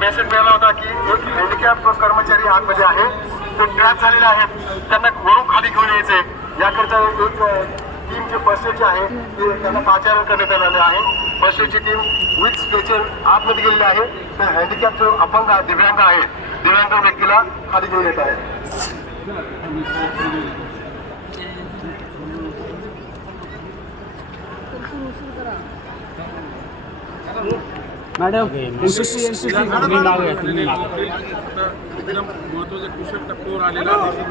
Message मिळाला होता की एक हँडिकॅप कर्मचारी आतमध्ये आहे, ते ट्रॅप झालेले आहेत, त्यांना वरून खाली घेऊन यायचे याकरता एक टीम जे फर्स्ट एडची आहे ते त्यांना पाचारण करण्यात आलेले आहे. फर्स्ट एडची टीम विथ स्ट्रेचर आतमध्ये गेलेली आहे. तर हँडिकॅप जो अपंग दिव्यांग आहे, दिव्यांग व्यक्तीला खाली घेऊन येत आहे. मॅडम महत्वाचा कुशल टप्प्यावर आलेला आहे.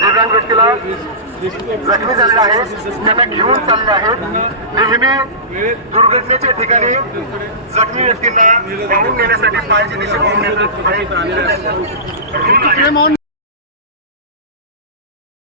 दिव्यांग व्यक्तीला जखमी झालेला आहे, त्यांना घेऊन चालले आहेत. नेहमी दुर्घटनेच्या ठिकाणी जखमी व्यक्तींना वाहून नेण्यासाठी पाहिजे दिशा